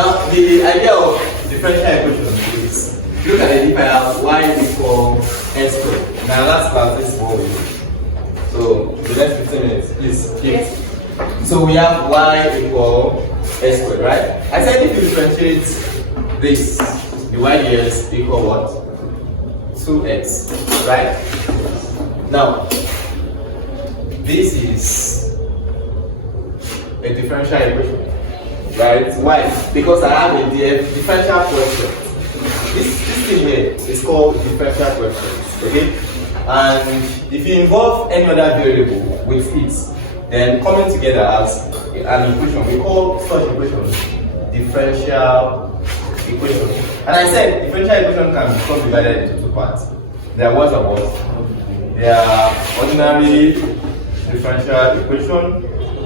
Now, the idea of differential equation is look at the differential y equal x squared. Now, last class, this is what we do. So, the next 15 minutes, please keep. Yes. So, we have y equal x squared, right? I said if you differentiate this, the y dx equal what? 2x, right? Now, this is a differential equation. Right? Why? Because I have a differential question. This thing here is called differential question. Okay? And if you involve any other variable with it, then coming together as an equation, we call such equation differential equation. And I said differential equation can be divided into two parts. There are what and what? There are ordinary differential equation.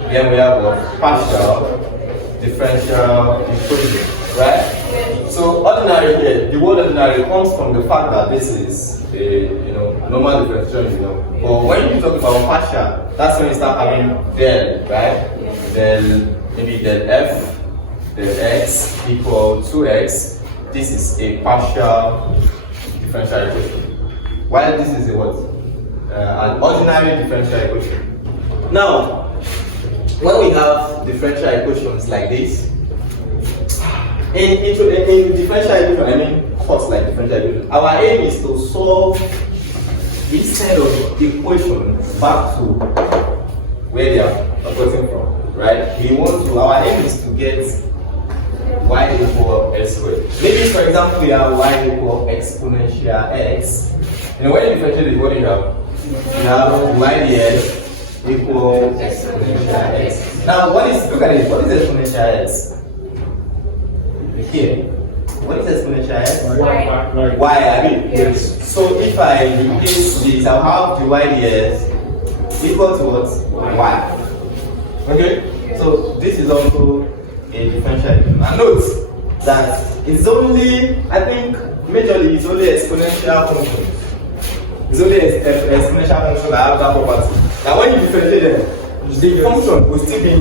Then we have what? Partial differential equation, right? So ordinary here, the word ordinary comes from the fact that this is a normal differential, But when you talk about partial, that's when you start having del, right? Del, maybe del f, del x equal 2x. This is a partial differential equation. While this is a what? An ordinary differential equation. Now, when we have differential equations like this, in differential equation, I mean course like differential equation, our aim is to solve this kind of equation back to where they are gotten from, right? Our aim is to get y equal x squared. Maybe for example we have y equal exponential x. When you differentiate it, what do you have? You have y dx equal exponential x. Now, look at it, what is exponential x? Here. What is exponential x? Y, I mean. Yes. So if I replace this, I'll have the y dx equal to what? Y. Okay? So this is also a differential equation. And note that it's only, I think, majorly it's only exponential function. It's only exponential function that have that property. Now when you differentiate them, the function will still be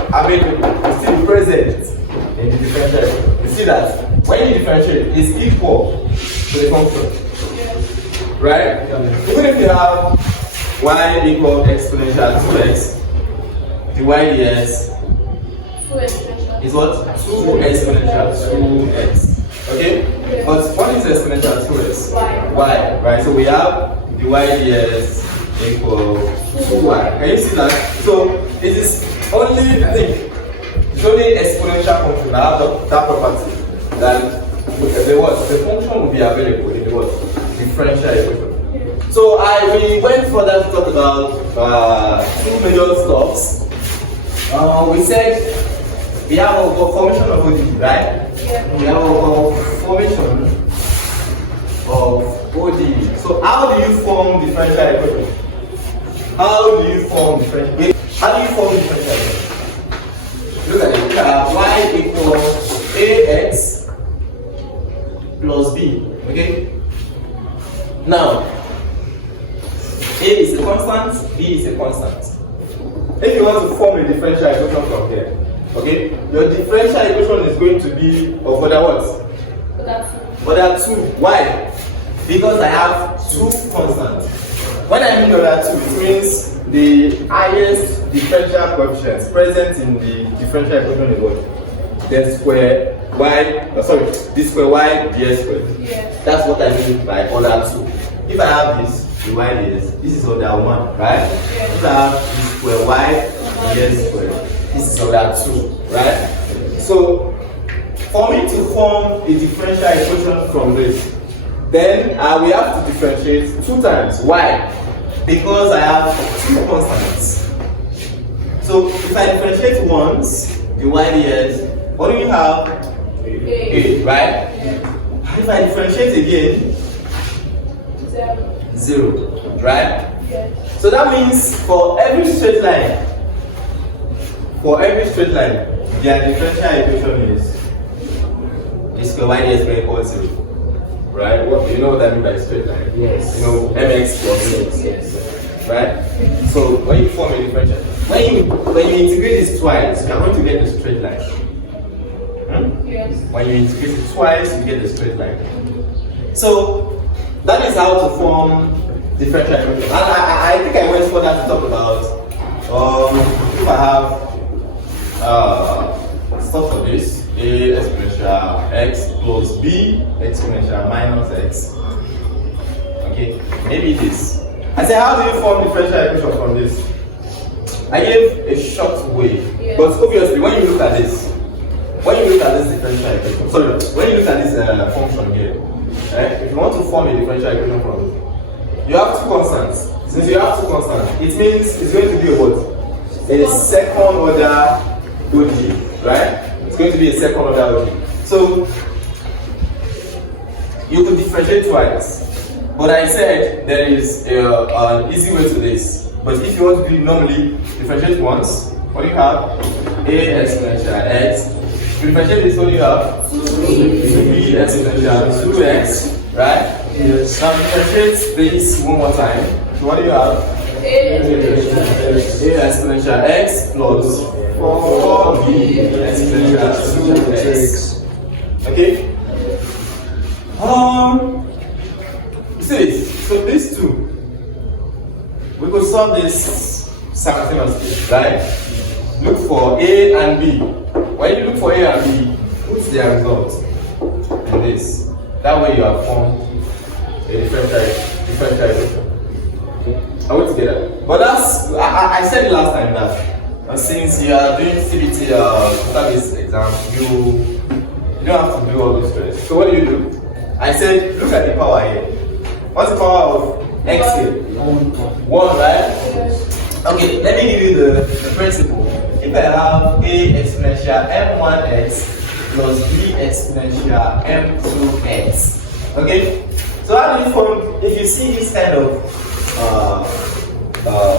available, will still be present in the differential. You see that when you differentiate, it's equal to the function. Right? Even if you have y equal exponential 2x, the y dx is what? 2 exponential 2x. Okay? But what is exponential 2x? Y. Right? So we have the y dx equal to y. Can you see that? So it is only, I think, it's only exponential function that have that property. Then the function will be available in the what? Differential equation. So we went further to talk about two major stuffs. We said we have a formation of ODE, right? Yeah. We have a formation of ODE. So how do you form differential equation? How do you form differential equation? Look at it. Y equals ax plus b. Okay? Now, a is a constant, b is a constant. If you want to form a differential equation from here, okay, your differential equation is going to be of order what? Order 2. Why? Because I have two constants. When I mean order 2, it means the highest differential coefficients present in the differential equation is what? The square y, the square y dx squared. Yeah. That's what I mean by order 2. If I have this, the y dx, this is order 1, right? Yeah. If I have the square y dx squared, this is order 2, right? So, for me to form a differential equation from this, then we have to differentiate 2 times. Why? Because I have 2 constants. So if I differentiate once, the y dx, what do you have? A, right? Yeah. If I differentiate again, 0, right? Yeah. So that means for every straight line, their differential equation is the square y dx squared equals 0. Right? You know what I mean by straight line? Yes. You know, mx plus x. Yes. Right? So when you form a differential, when you integrate this twice, you are going to get a straight line. Yes. When you integrate it twice, you get a straight line. So that is how to form differential equation. And I think I went further to talk about if I have stuff for this, a exponential x plus b exponential minus x. Okay, maybe this. I said, how do you form differential equation from this? I gave a short way, yeah. But obviously when you look at this differential equation, sorry, when you look at this function here, right? If you want to form a differential equation from it, you have two constants. Since you have two constants, it means it's going to be a what? A second order ODE, right? It's going to be a second order ODE. So you could differentiate twice. But I said there is an easy way to this. But if you want to do it normally, differentiate once. What do you have? A exponential x. Differentiate this, what do you have? 2b exponential 2x, right? Yes. Now differentiate this one more time. So what do you have? A exponential x plus 4b exponential 2x. Okay? See this. So these two, we could solve this simultaneously, right? Look for A and B. When you look for A and B, what's their result in this? That way you have formed a differential equation. Are we together? But that's, I said it last time that since you are doing CBT database exam, you don't have to do all this stress. So what do? I said, look at the power here. What's the power of x here? 1, right? Okay, let me give you the principle. If I have a exponential m1x plus b exponential m2x, okay? So how do you form, if you see this kind of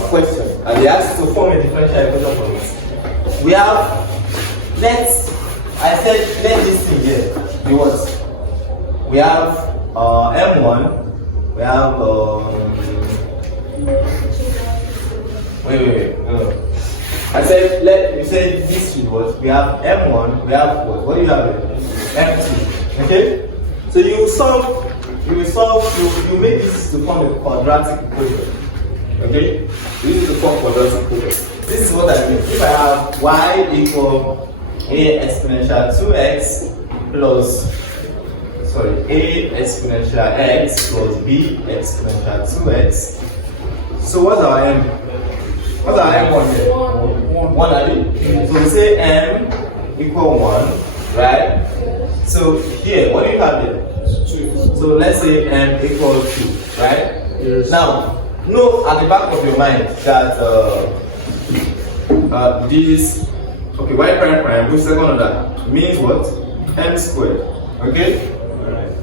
question, and they ask you to form a differential equation from it, we have, let this thing here be what? We have m1, we have, wait, no. I said, you said this should what? We have m1, we have what? What do you have here? m2, okay? So you make this to form a quadratic equation, okay? You use it to form quadratic equation. This is what I mean. If I have y equal a exponential 2x plus, a exponential x plus b exponential 2x. So what's our m? What's our m1 here? 1, are you? So we say m equal 1, right? So here, what do you have here? 2. So let's say m equals 2, right? Yes. Now, know at the back of your mind that this, okay, y prime prime, which second order, means what? M squared, okay?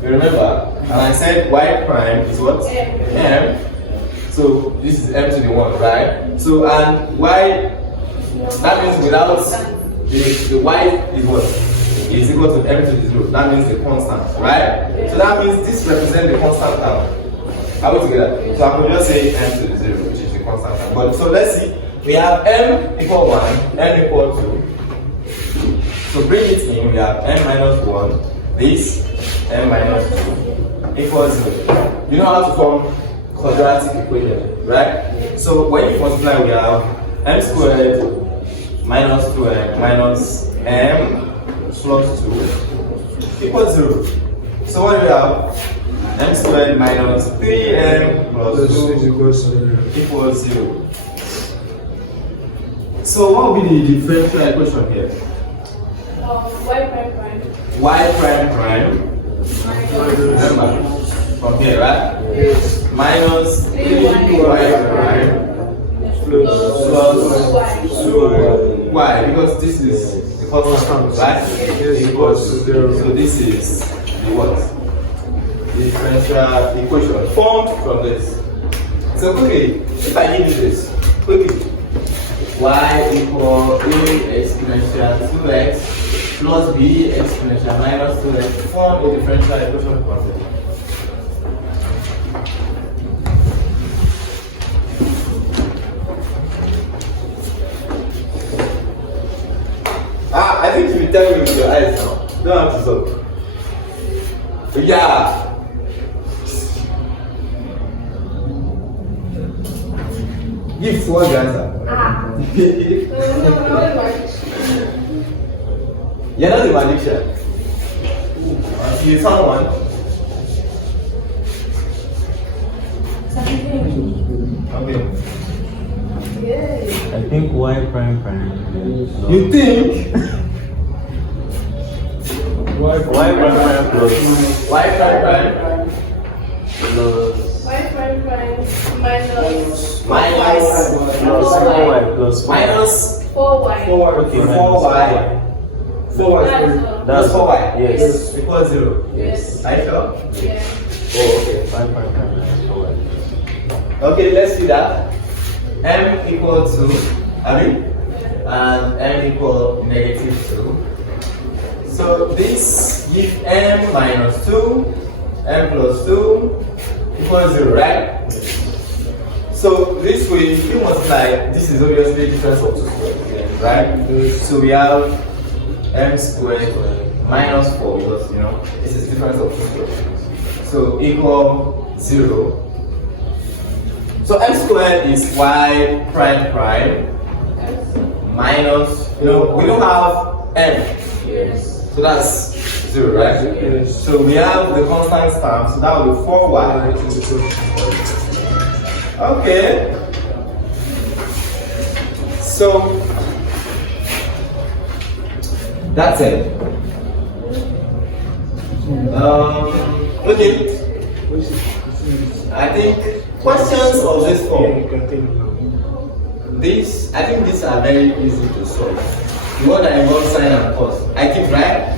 You remember? And I said y prime is what? M. So this is m to the 1, right? So and y, that means without the y is what? Is equal to m to the 0. That means the constant, right? So that means this represents the constant term. Are we together? So I could just say m to the 0, which is the constant term. But so let's see. We have m equal 1, m equal 2. So bring it in, we have m minus 1. This m minus 2 equals 0. You know how to form quadratic equation, right? So when you multiply, we have m squared minus 2m minus m plus 2 equals 0. So what do we have? M squared minus 3m plus 2 equals 0. So what will be the differential equation here? Y prime prime. Y prime prime. Remember, from here, right? Yes. Minus 3y prime plus 2y, because this is the constant, right? Equals to 0. So this is the what? The differential equation formed from this. So quickly, if I give you this, quickly, y equal a exponential 2x plus b exponential minus 2x form a differential equation from this. I think you will tell me with your eyes now. Don't have to solve. Yeah. Gift, what's the answer? You're not a magician. You found one. Okay. I think y prime prime. You think? Y prime prime plus Y prime prime plus Y prime prime minus minus plus 4y plus minus 4y. 4 Okay, 4y. 4y. That's 4y. Yes. Equals 0. Yes. Are you sure? Yeah. Oh, okay. Y prime prime minus 4y. Okay, let's see that. M equal to, and M equal negative 2. So this gives M minus 2, M plus 2 equals 0, right? So this way, if you multiply, this is obviously the difference of 2 squares, right? So we have M squared minus 4 because, this is difference of 2 squares. So equal 0. So M squared is Y prime prime minus, we don't have M. Yes. So that's 0, right? Yes. So we have the constant term, so that will be 4y. Okay. So that's it. Okay. I think questions of this form. I think these are very easy to solve. The one that involves sign and cos. I think, right?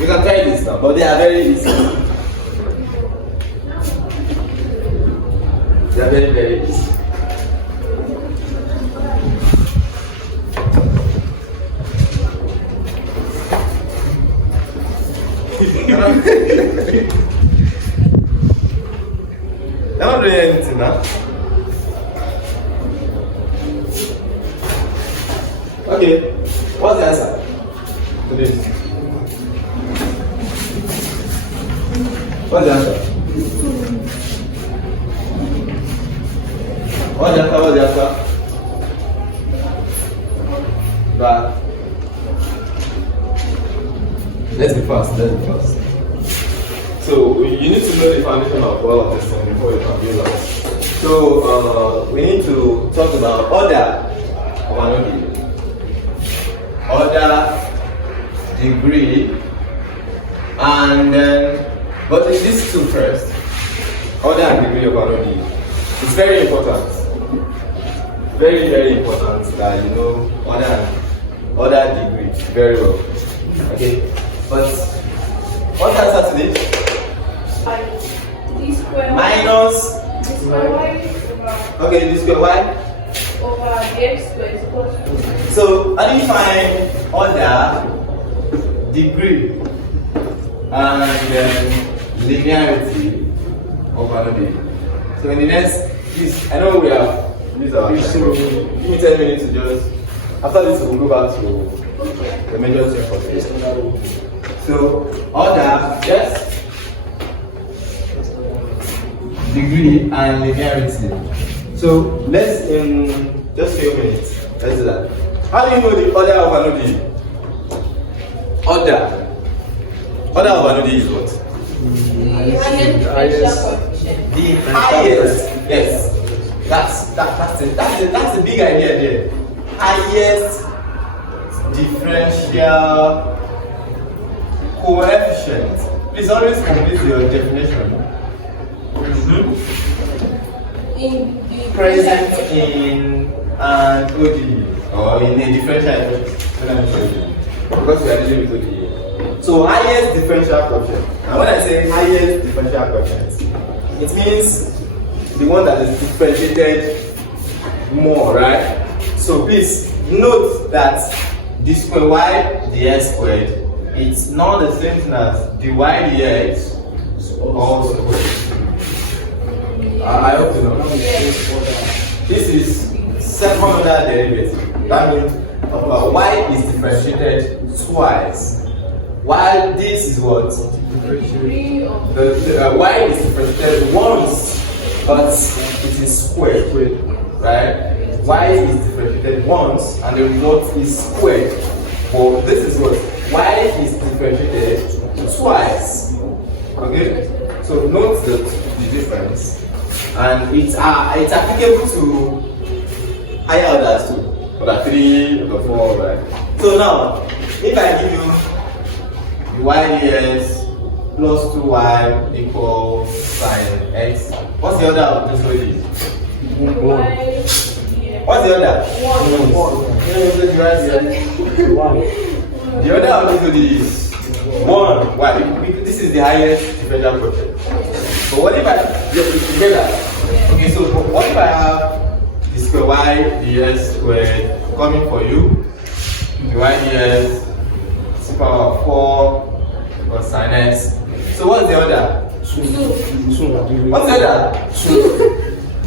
You can try this now, but they are very easy. They are very, very easy. They're not doing anything now. Okay, what's the answer to this? What's the answer? What's the answer? What's the answer? But let's be fast. So you need to know the foundation of all of this thing before you can build up. So we need to talk about order of an ODE. Order, degree, and then, but in these two first, order and degree of an ODE. It's very important. Very, very important that you know order degree very well. Okay, but what's the answer to this? D square Minus. D square y Okay, d square y. over dx square is equal to. So how do you find order, degree, and linearity of an ODE? So in the next, I know we have used our time. Give me 10 minutes to just. After this, we'll go back to the major thing for this. So order, yes. Degree and linearity. So let's just few minutes. Let's do that. How do you know the order of an ODE? Order of an ODE is what? The highest. Yes. That's the big idea there. Highest differential coefficient. Please always complete your definition. Present in an ODE or in a differential equation. Let me show you. Because we are dealing with ODE. So highest differential coefficient. And when I say highest differential coefficient, it means the one that is differentiated more, right? So please note that d square y dx squared, it's not the same thing as dy dx all squared. I hope you know. This is second order derivative. That means y is differentiated twice. while this is what? Degree of Y is differentiated once, but it is squared, right? Y is differentiated once, and the result is squared. But this is what? Y is differentiated twice. Okay? So note the difference. And it's applicable to higher orders too. Order 3, order 4, right? So now, if I give you the y ds plus 2y equals sine x, what's the order of this way? What's the order? The order of this way is 1. Why? This is the highest differential coefficient. So what if I together? Okay, so what if I have the square y ds squared coming for you? The y ds is power of 4 plus sine x. So what's the order? What's the order?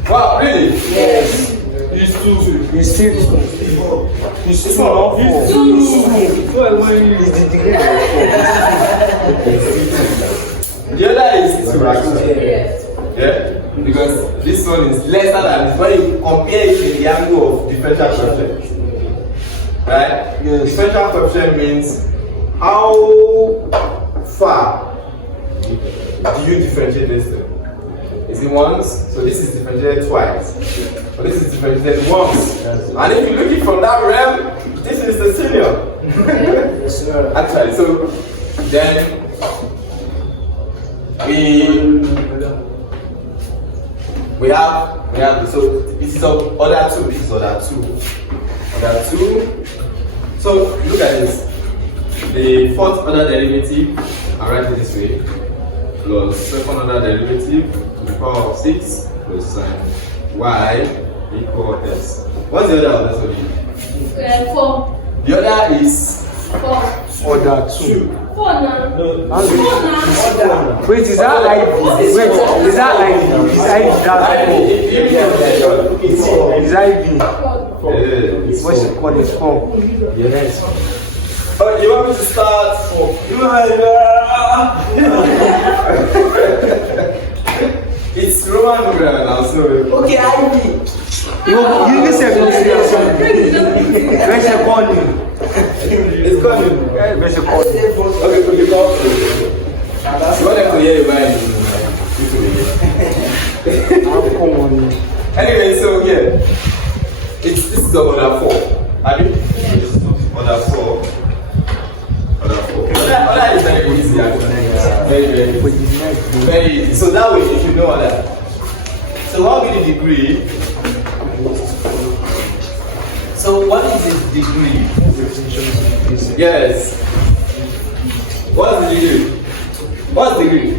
Wow, really? Yes. It's 2. It's still 2. It's 2 or 4? It's 2. The other is 2, right? yes. Yeah? Because this one is lesser than this. When you compare it in the angle of differential coefficient. Right? Yes. Differential coefficient means how far do you differentiate this thing? Is it once? So this is differentiated twice. But this is differentiated once. And if you look it from that realm, this is the senior. Yes, sir. Actually, so then we have so this is of order 2. This is order 2. Order 2. So look at this. The fourth order derivative, I write it this way, plus second order derivative to the power of 6 plus sine y equal s. What's the order of this one? 4. The other is 4. Order 2. 4 now. no. 4 now. Wait, is that like? Wait, is that like? Is that even? What's it called? It's 4. Yes. Oh, you want me to start? It's Roman numeral now, so. Okay, you listen to me. Where's your calling? It's coming. Where's your calling? Okay, call. You want them to hear you by Anyway, so yeah. This is order 4. Have you? Order 4. Order is very easy, actually. Very easy. So that way you should know that. So what will be the degree? So what is the degree? Yes. What's the degree? What's the degree?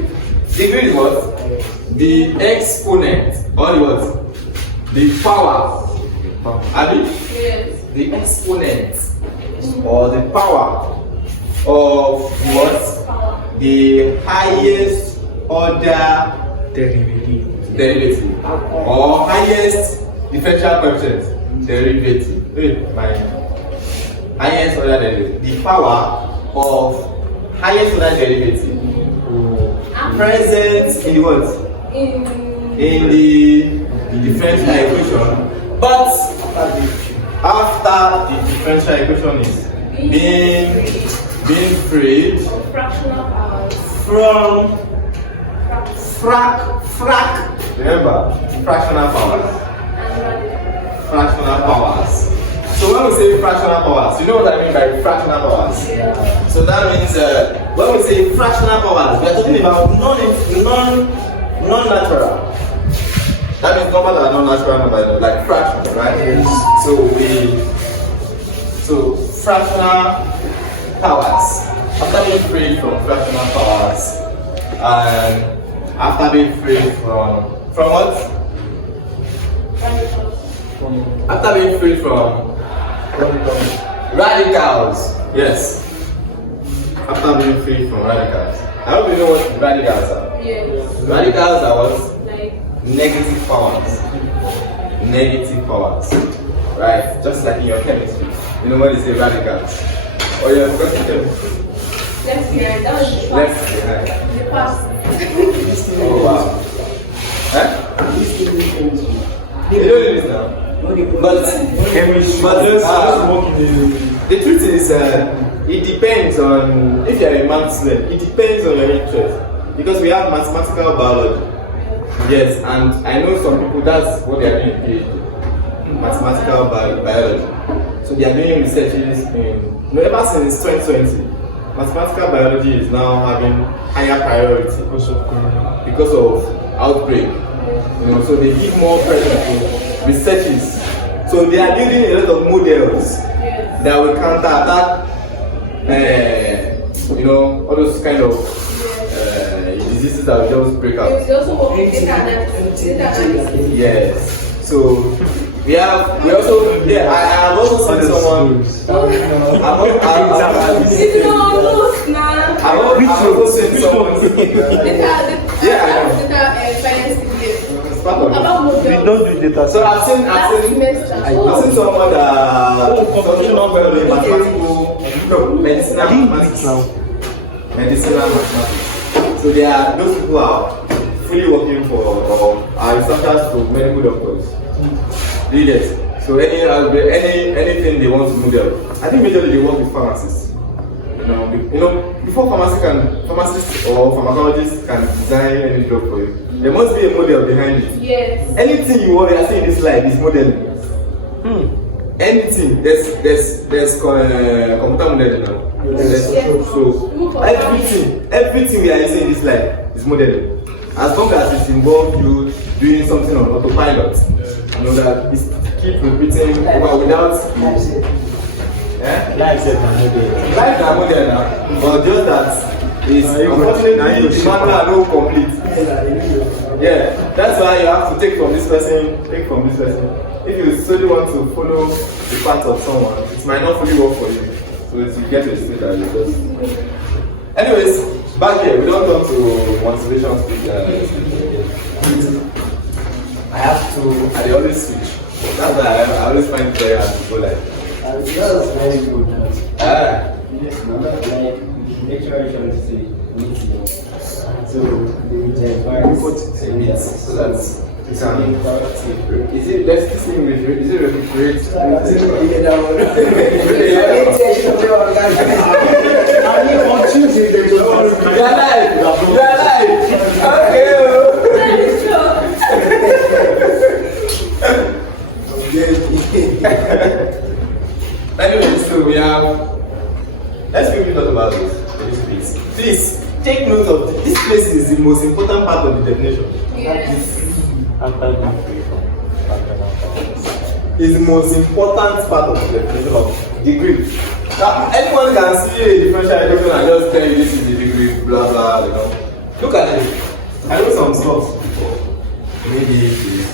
Degree is what? The exponent or the what? The power. Abi? Yes. The exponent or the power of what? The highest order derivative or highest differential coefficient derivative. Wait, my highest order derivative. The power of highest order derivative present in the what? In the differential equation, but after the differential equation is being freed Fractional powers. from remember fractional powers. Fractional powers. So when we say fractional powers, you know what I mean by fractional powers? Yeah. So that means when we say fractional powers, we are talking about non-natural. That means numbers are non-natural numbers, like fractions, right? Yes. So fractional powers. After being freed from fractional powers, and after being freed from what? After being freed from radicals, yes. After being freed from radicals, I hope you know what radicals are. Yes. Radicals are what? Like Negative powers. Negative powers. Right? Just like in your chemistry. You know when they say radicals. Or you have got in chemistry. Left behind. That was the Left past. behind. The past. Oh wow. Huh? You don't do this now. But the truth is, it depends on if you are a math student. It depends on your interest because we have mathematical biology. Yes, and I know some people that's what they are doing in PhD, mathematical biology. So they are doing researches in ever since 2020. Mathematical biology is now having higher priority because of outbreak. So they give more preference to researches. So they are building a lot of models that will counter attack, all those kind of diseases that will just break out. They also work with data analysis. Yes. So I have also seen someone. I've also seen someone. Data science. About models. We don't do data. So I've seen someone that medicinal mathematics. So they are those people are fully working for are researchers to medical doctors. Leaders. So anything they want to model. I think majorly they work with pharmacists. Before pharmacists or pharmacologists can design any drug for you, there must be a model behind it. Yes. Anything you want to see in this life is modeling. Anything. There's computer modeling now. Yes. So everything we are seeing in this life is modeling. As long as it involves you doing something on autopilot, that it keep repeating without. Life is a model now, but just that is unfortunately the manual are not complete. Yeah, that's why you have to take from this person. If you solely want to follow the path of someone, it might not fully work for you. So you get to a state that you just. Anyways, back here we don't talk to motivation speakers. I always switch. That's why I always find it very hard to go like. That's very good. Yes, no, like lecturer say meet. So they will So that's is it let's this English? Is it refrigerate? On Tuesday, they will You're alive. Okay. Anyway, so we have. Let's quickly talk about this place. Please take note of this place is the most important part of the definition. Yes. Is the most important part of the definition of degree. Now, anyone can see a differential equation and just tell you this is the degree, blah blah. Look at it. I know some stuff before. Maybe it is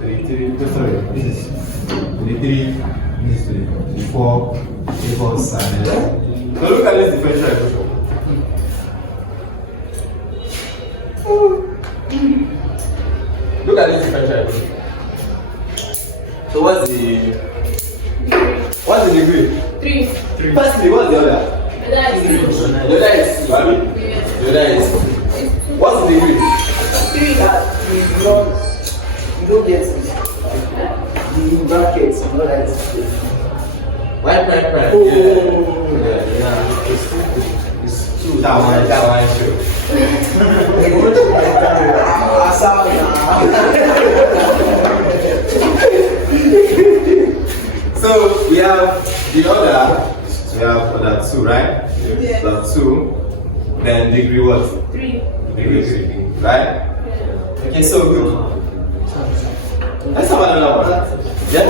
33. Sorry, this is 23. This is 24. 24 7. So look at this differential equation. Look at this differential equation. So what's the degree? 3. Firstly, what's the other? That is 2. The other is value. Yes. The other is what's the degree? 3. That you don't get it. The brackets, Right. Oh. Yeah. It's 2. That one true. So we have the other. We have other 2, right? Yes. The 2. Then degree what? 3. Degree 3, right? Okay, so good. Let's have another one. Yes?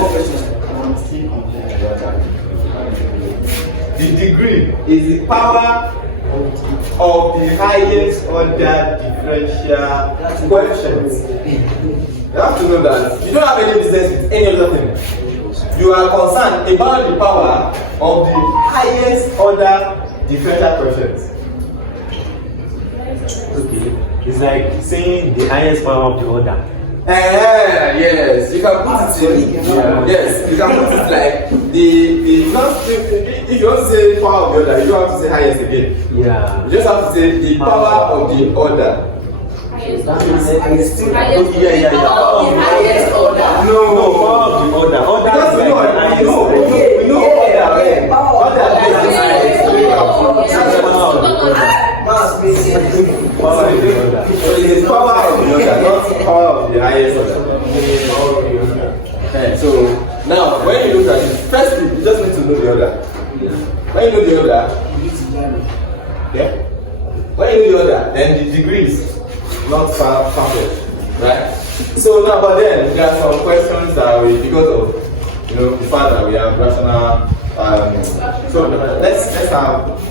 The degree is the power of the highest order differential coefficient. You have to know that you don't have any business with any other thing. You are concerned about the power of the highest order differential coefficient. Okay. It's like saying the highest power of the order. Yes, you can put it in. Yes, you can put it like the you want to say power of the order, you don't have to say highest again. Yeah. You just have to say the power of the order. That means I still. Highest. Yeah. Highest order. No, Power of the order. Order because is we know, like the highest. we know order. Order is the highest. Mass means Power of the order. So it is power of the order, not power of the highest order. Okay, so now when you look at it, first you just need to know the order. When you know the order, yeah. When you know the order, then the degrees not perfect, right? So now, but then there are some questions that we, because of the fact that we have rational. So let's have.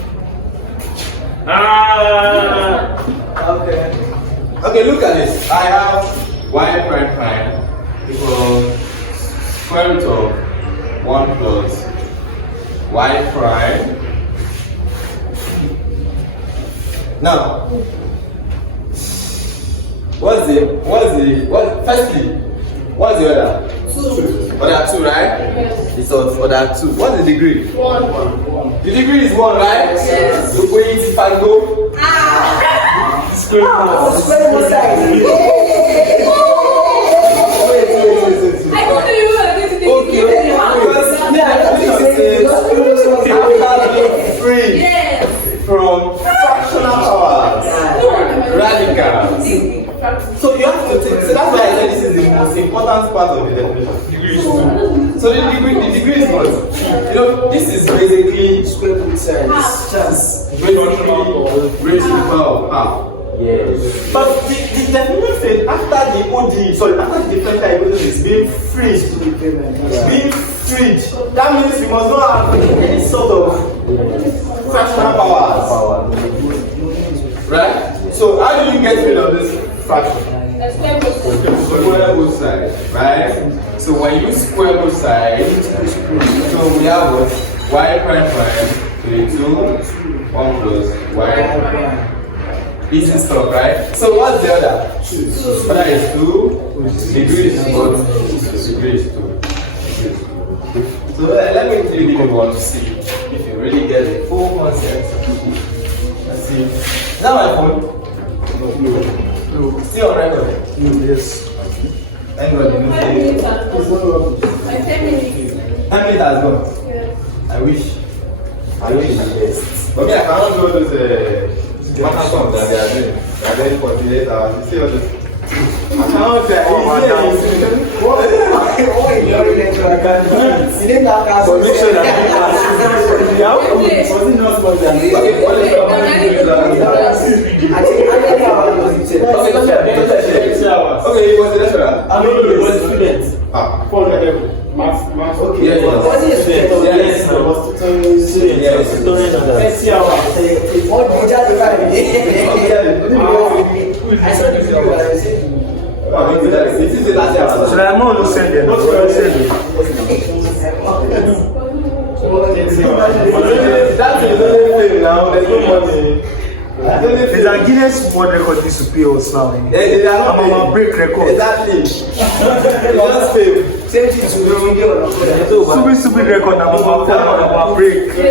Okay, look at this. I have y prime equals square root of 1 plus y prime. Now, firstly, what's the order? 2. Order 2, right? Yes. It's order 2. What's the degree? 1. The degree is 1, right? Yes. So wait, if I go. Square root. square root size. I told you were going to do Okay, because free Yes. from fractional powers, radicals. So you have to think. So that's why I said this is the most important part of the definition. Degree is 2. So the degree is what? This is basically Square root size. Chance. raised to the power of half. Yes. But the definition said after the ODE, after the differential equation is being freed. Being freed. That means we must not have any sort of fractional powers. Right? So how do you get rid of this fraction? Square both sides, right? So when you square both sides, so we have what? Y prime 22, 1 plus y prime. Easy stuff, right? So what's the other? 2. Other is 2. Degree is what? Degree is 2. So let me give you one to see if you really get the full concept. Let's see. Is that my phone? No. Still on record? Yes. Thank God you know. 5 minutes has gone. 10 minutes. 10 minutes has gone. Yes. I wish the best. But me, I cannot do all those marathons that they are doing. They are doing 48 hours. You see all this? I cannot do it. But make sure that Okay, it was the lecturer. I know it was students. Okay. Yes. It's a Guinness World Record this to pay us now. I'm on a break record. Exactly. Just fail. Same thing to Stupid record. I'm on a break. After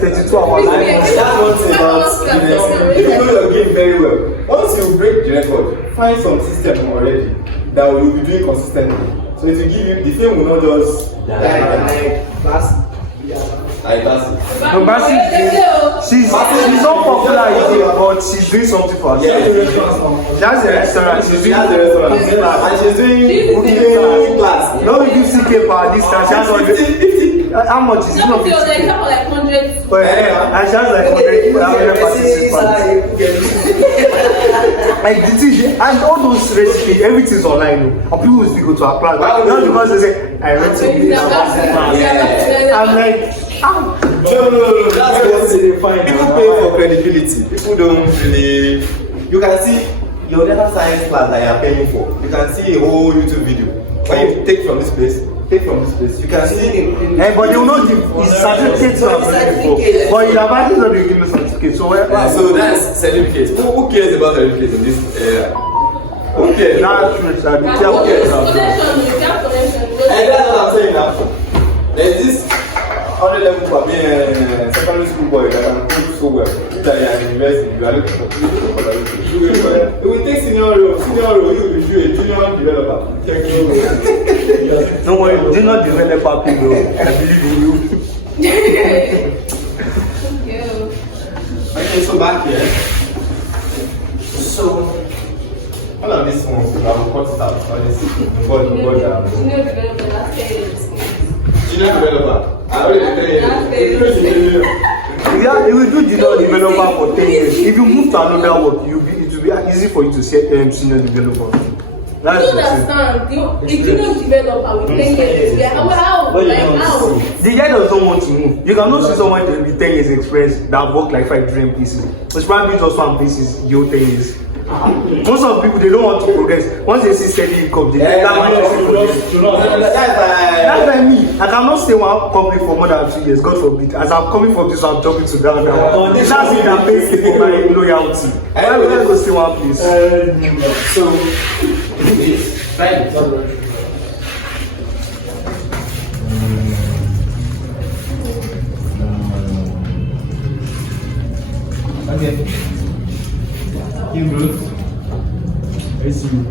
32 hours. That's one thing about Guinness. If you know your game very well, once you break the record, find some system already that you will be doing consistently. So it will give you, the film will not just like that's it. No, Basi, she's not popular here, but she's doing something for herself. That's the restaurant. She's doing That's the restaurant. And she's doing cooking class. No, we give CK per this time. She has like 50. How much is it? Not 50. And she has like 100 participants. Like the thing, and all those recipes, everything's online. And people will still go to our class. Not because they say, I read something. I'm like, No. That's what they find. People pay for credibility. People don't really. You can see your data science class that you are paying for. You can see a whole YouTube video. When you take from this place, you can see. but they will not give certificates. But in advantage of the give certificate. So so that's certificate. Who cares about certificate in this area? Okay. That's true, sir. Connection, Tell me. you have connection. And that's what I'm saying now. There's this 100 level for being a secondary school boy that can do so well. If I am in university, you are looking for that. It will take senior role, you will do a junior developer. No worry, do not develop people. I believe in you. Okay, so back here. So, all of these ones, I will cut it out. All this, Junior developer, last year. junior developer. I already tell you. Yeah, you will do junior developer for 10 years. If you move to another work, it will be easy for you to say senior developer. That's You understand? The junior developer with 10 years. Yeah, how? The guy doesn't want to move. You cannot see someone with 10 years experience that work like 5 different places. But probably just one place is your 10 years. Most of the people, they don't want to progress. Once they see steady income, they that's like me. I cannot stay one company for more than 2 years, God forbid. As I'm coming from this one, I'm jumping to that one. That's it that pays for my loyalty. Why would I go stay one place? So, it's right. Okay. Hebrew. I see you.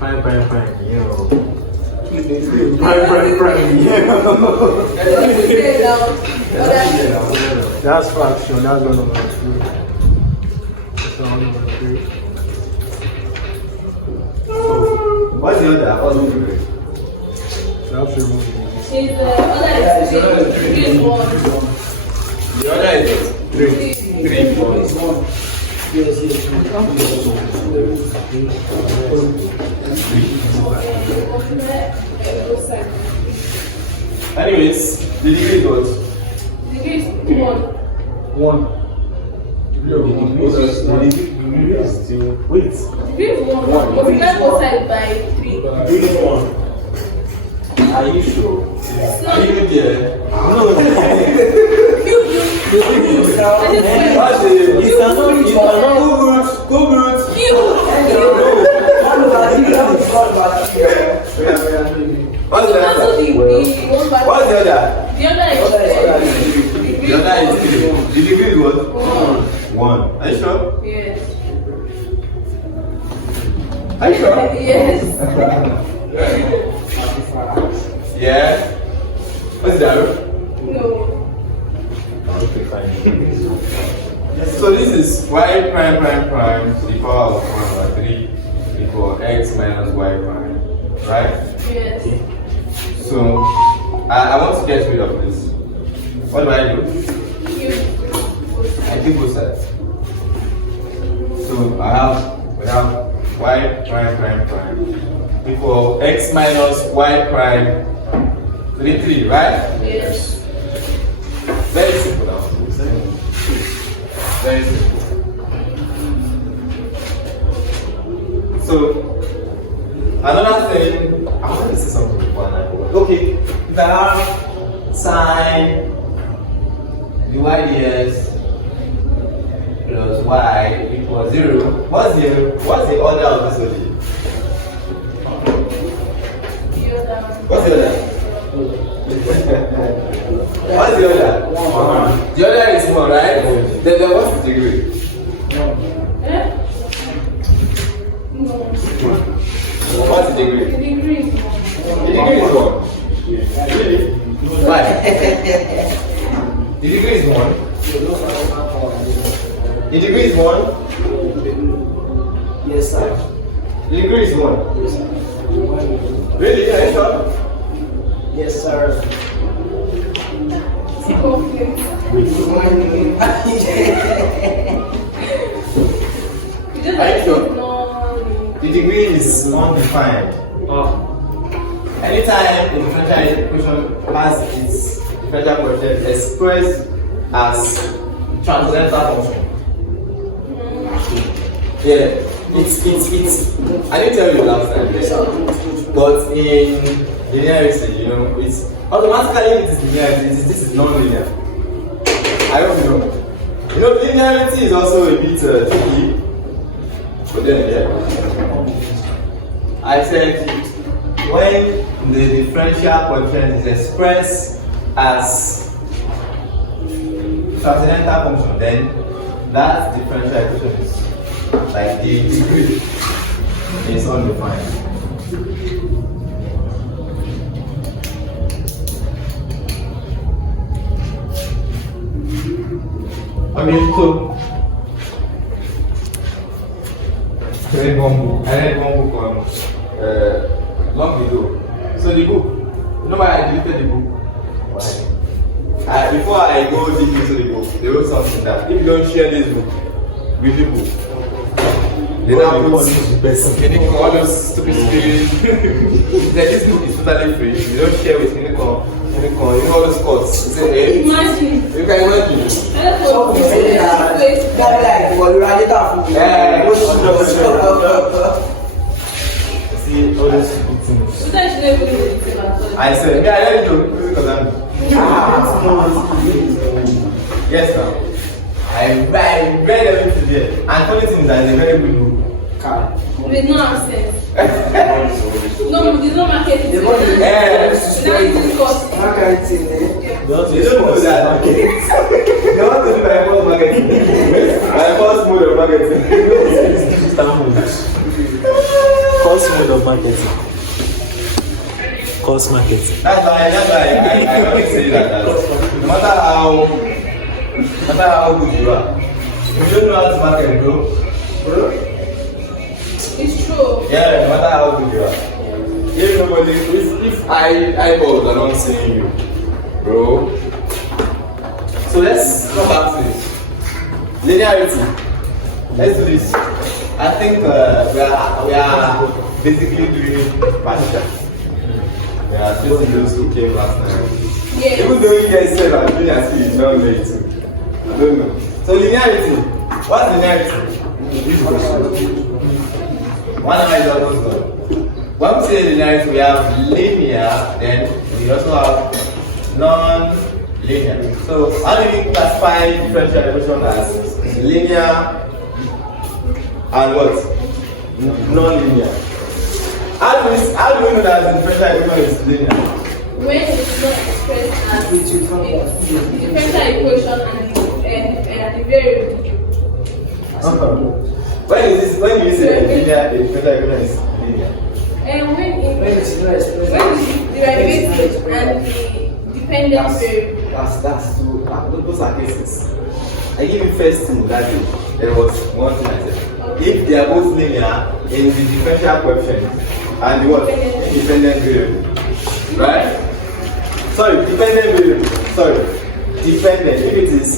Fine. Yo. That's fraction. That's one of my three. That's one of my three. So, what's the other? That's the one. The other is one. The other is 3. 3. Anyways, the degree is what? The degree is 1. 1. The degree is still. Wait. The degree is 1. Multiply both sides by 3. Degree is 1. Are you sure? Are you even there? No. You What's the? You cannot. Go root. You. What's the other? What's the other? The other is 3. The other is 3. The degree is what? 1. Are you sure? Yes. Are you sure? Yes. Yeah. What's that? No. Okay, fine. So this is y prime to the power of 1 over 3 equal x minus y prime, right? Yes. So I want to get rid of this. What do? I keep both sides. So we have y prime equal x minus y prime to the 3, right? Yes. Very simple now. Very simple. So another thing, I want to say something before I forgot. Okay, if I have sine dy/ds plus y equals 0, what's the order of this ODE? What's the other? What's the other? 1. The other is 1, right? Then what's the degree? Eh? No. What's the degree? The degree is 1. The degree is 1. Really? Why? The degree is 1. The degree is 1. Yes, sir. The degree is 1. Yes, sir. Really? Are you sure? Yes, sir. The degree is undefined. Anytime a differential equation has its differential coefficient expressed as transcendental function. Yeah, it's. I didn't tell you last time, but in linearity, it's automatically it is linearity. This is non-linear. I don't know. You know, linearity is also a bit tricky. But then, yeah. I said when the differential coefficient is expressed as transcendental function, then that differential equation is like the degree is undefined. Okay, so I read one book on long ago. So the book, you know why I deleted the book? Why? Before I go deep into the book, they wrote something that if you don't share this book with people, they now put all those stupid skills. That this book is totally free. You don't share with anyone. You know all those costs. Imagine. You can imagine. See all those stupid things. I said, yeah, I let you know because I'm. Yes, sir. I read everything there. And funny thing is that it's a very good book. With no access. No, there's no marketing. Yeah. That is the cost. Marketing, They don't know that. They want to do my first marketing. My first mode of marketing. Cost mode of marketing. Cost marketing. That's why I always say that no matter how good you are, if you don't know how to market, bro. It's true. Yeah, no matter how good you are. If nobody, if eyeballs are not seeing you, bro. So let's come back to this. Linearity. Let's do this. I think we are basically doing partial. We are facing those who came last night. Yes. Even though you guys said that linearity is not late too. I don't know. So linearity. What's linearity? One of my examples. When we say linearity, we have linear, then we also have non-linear. So how do we classify differential equation as linear and what? Non-linear. How do we know that the differential equation is linear? When it's not expressed as the differential equation and the variable. When you say linear, the differential equation is linear. And when it's the derivative and the dependent variable. Those are cases. I give you first two that there was one thing I said. If they are both linear in the differential coefficient and the what? Dependent variable. Right? Sorry, dependent variable. Sorry. Dependent. If it is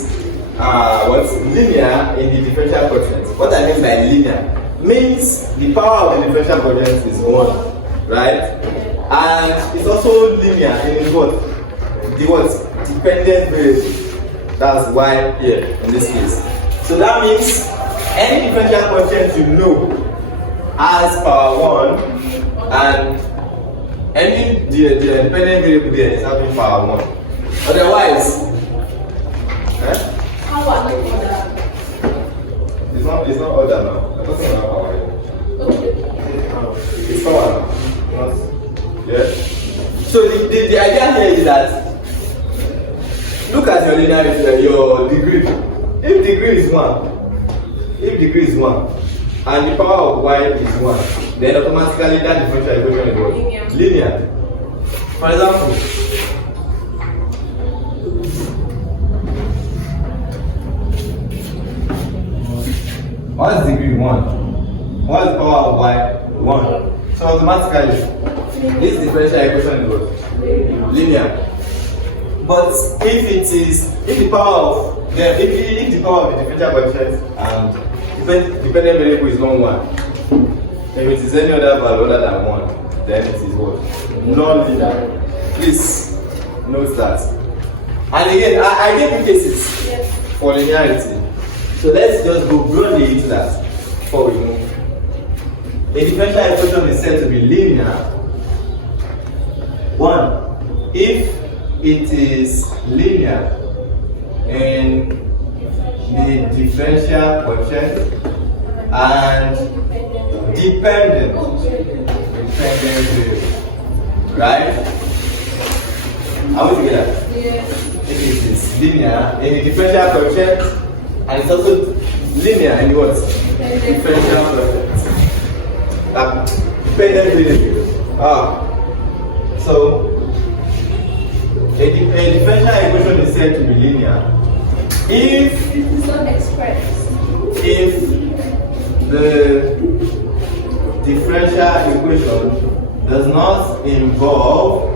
what's linear in the differential coefficient. What I mean by linear means the power of the differential coefficient is 1, right? And it's also linear in what? The what? Dependent variable. That's why here in this case. So that means any differential coefficient you know has power 1 and any the dependent variable there is having power 1. Otherwise, How are they ordered? it's not order now. I'm talking about power. Okay. It's power now. Yeah. So the idea here is that look at your linearity, your degree. If degree is 1, and the power of y is 1, then automatically that differential equation is what? Linear. For example, what is degree 1? What is the power of y? 1. So automatically, this differential equation is what? Linear. But if the power of the differential coefficient and dependent variable is not 1, if it is any other value other than 1, then it is what? Non-linear. Please note that. And again, I gave you cases for linearity. So let's just go broadly into that before we move. A differential equation is said to be linear 1 if it is linear in differential quotient and dependent variable. Right? Are we together? Yes. It is linear in the differential quotient and it's also linear in what? Differential quotient. Dependent variable. So a differential equation is said to be linear if It is not expressed. if the differential equation does not involve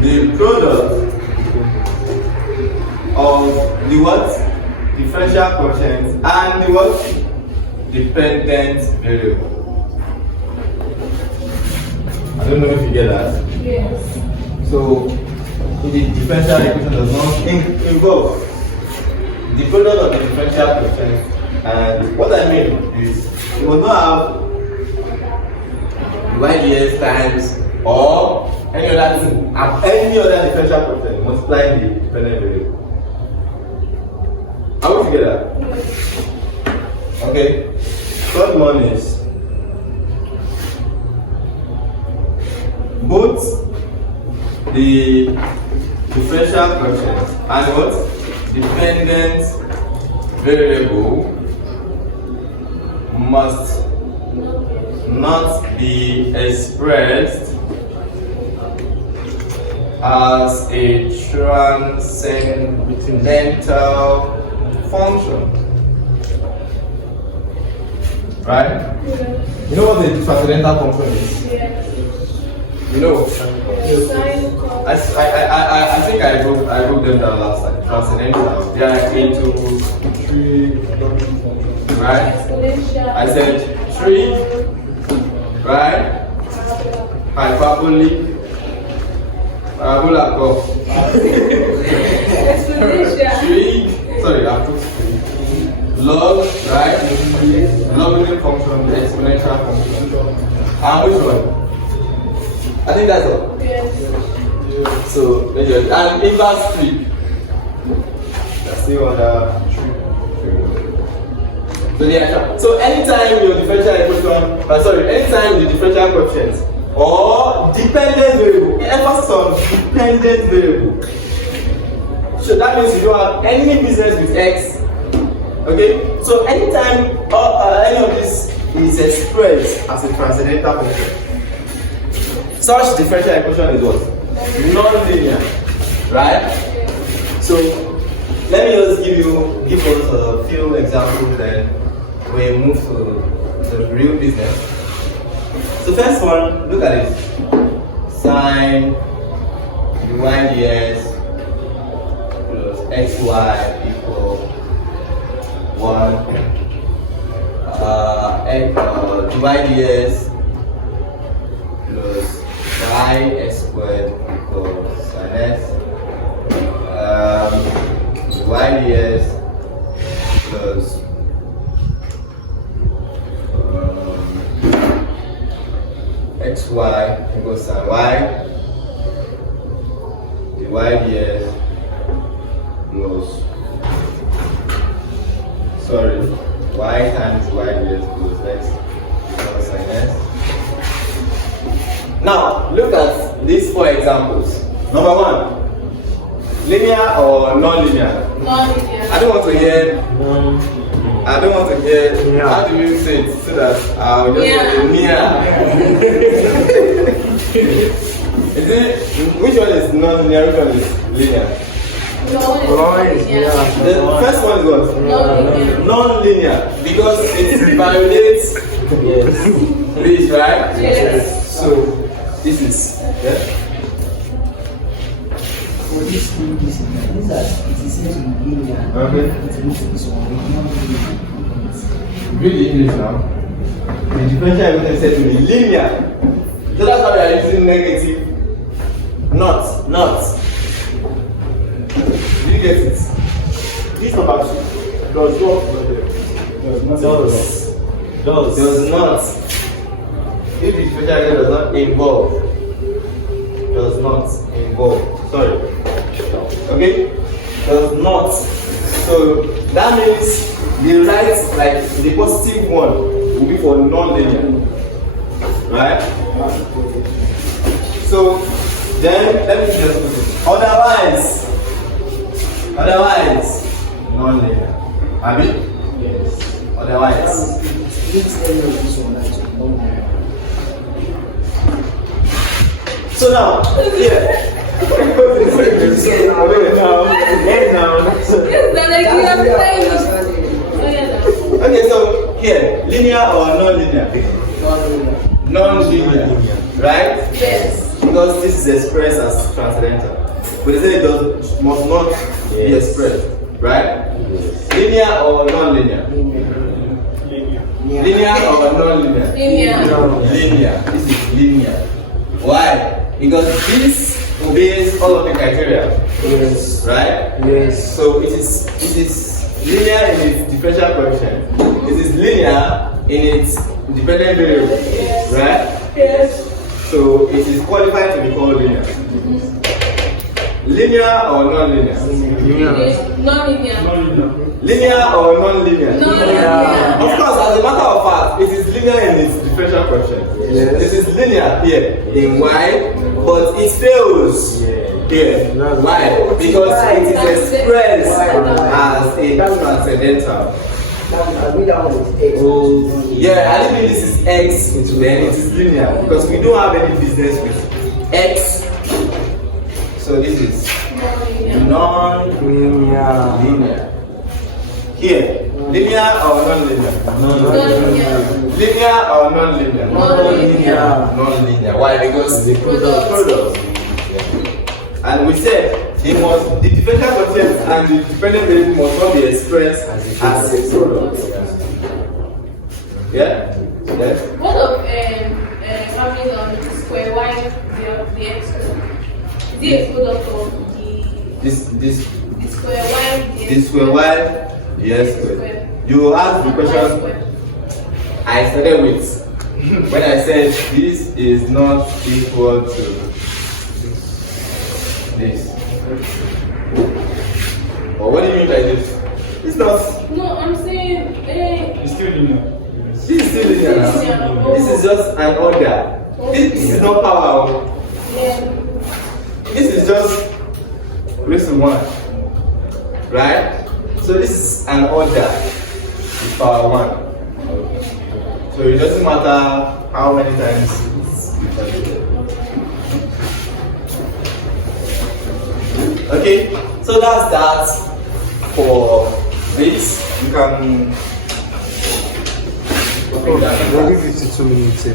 the product of the what? Differential quotient and the what? Dependent variable. I don't know if you get that. Yes. So the differential equation does not involve the product of the differential quotient, and what I mean is you will not have YDS times or any other thing, any other differential quotient multiplying the dependent variable. Are we together? Okay. Third one is both the differential quotient and what? Dependent variable must not be expressed as a transcendental function. Right? You know what the transcendental function is? Yes. You know? Sine, I think I broke them down last time. Transcendental. They are into three, right? exponential. I said three, right? Hyperbolic, parabola curve. Exponential. Three, sorry, I put three. Log, right? Logarithm function, the exponential function. And which one? I think that's all. Yes. So, and inverse three. That's the other three. So anytime your differential equation, anytime the differential coefficient or dependent variable, emphasis on dependent variable. So that means you don't have any business with X. Okay? So anytime any of this is expressed as a transcendental function, such differential equation is what? Non-linear. Right? So let me just give us a few examples, then we move to the real business. So first one, look at it. Sine dy/ds plus xy equal 1. Dy/ds plus y x squared equals sin s. Dy/ds plus xy equals sin y. Dy/ds plus y times dy/ds plus x equals sin s. Now look at these four examples. Number one, linear or non-linear? Non-linear. I don't want to hear. Yeah. How do you say it so that I'll just say near? Is it which one is non-linear? Which one is linear? No, Yeah. The first one is what? non-linear. Non-linear because it violates this, right? Yes. So this is For this thing, it is said to be linear. okay. It means this one. Read the English now. The differential equation is said to be linear. So that's why we are using negative. Not. Do you get it? This number 2 does not. Does not. If the differential equation does not involve. Sorry. Okay? Does not So that means the right, like the positive one, will be for non-linear, right? So then let me just put it. Otherwise, non-linear. Have it? Yes. Otherwise. Split any of this one into non-linear. So now, here. Yes, Okay, so here, linear or non-linear? Non-linear. Non-linear, right? Yes. Because this is expressed as transcendental. But they say it must not be expressed, right? Linear or non-linear? Linear or non-linear? Linear. This is linear. Why? Because this obeys all of the criteria. Yes. Right? Yes. So it is linear in its differential coefficient. It is linear in its dependent variable. Right? Yes. So it is qualified to be called linear. Linear or non-linear? Non-linear. Linear or non-linear? Non-linear. Of course, as a matter of fact, it is linear in its differential coefficient. Yes. It is linear here in y, but it fails here. Why? Because it is expressed as a transcendental. I mean that one is X. Yeah, I think this is x, then it is linear because we don't have any business with x. So this is non-linear. Here, linear or non-linear? Non-linear. Linear or non-linear? Non-linear. Non-linear. Why? Because it's a product. And we said the differential coefficient and the dependent variable must not be expressed as a product. Yeah? Yes? What of having the square y, the x square? Is it a product of This the square y, the this square y, yes square. You asked the question I started with when I said this is not equal to this. Or what do you mean by this? It's not. No, I'm saying It's still linear. This is still linear now. This is just an order. This is not power. yeah. This is just raised to 1. Right? So this is an order with power 1. So it doesn't matter how many times it's repeated. Okay, so that's that for this. You can Maybe 52 minutes.